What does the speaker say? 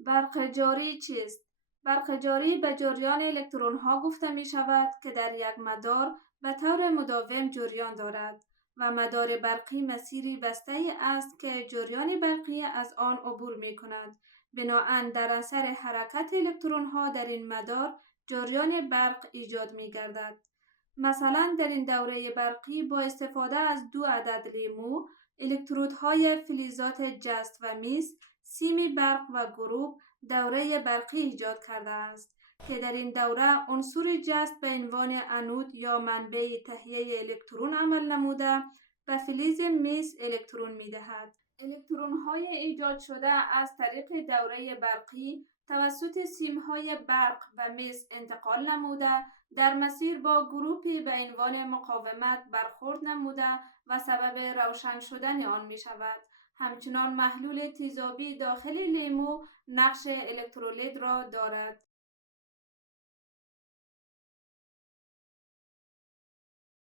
برق جاری چیست؟ برق جاری به جریان الکترون ها گفته می شود که در یک مدار به طور مداوم جریان دارد و مدار برقی مسیری بسته است که جریان برقی از آن عبور می کند. بنابراین در اثر حرکت الکترون ها در این مدار جریان برق ایجاد می گردد. مثلا در این دوره برقی با استفاده از 2 عدد لیمو، الکترودهای فلزات جست و میس، سیم برق و گروپ دوره برقی ایجاد کرده است که در این دوره عنصر جست به عنوان انود یا منبع تهیه الکترون عمل نموده به فلز میس الکترون می دهد. الکترون های ایجاد شده از طریق دوره برقی توسط سیم های برق و میس انتقال نموده در مسیر با گروپی به عنوان مقاومت برخورد نموده و سبب روشن شدن آن می شود. همچنان محلول تیزابی داخل لیمو نقش الکترولیت را دارد.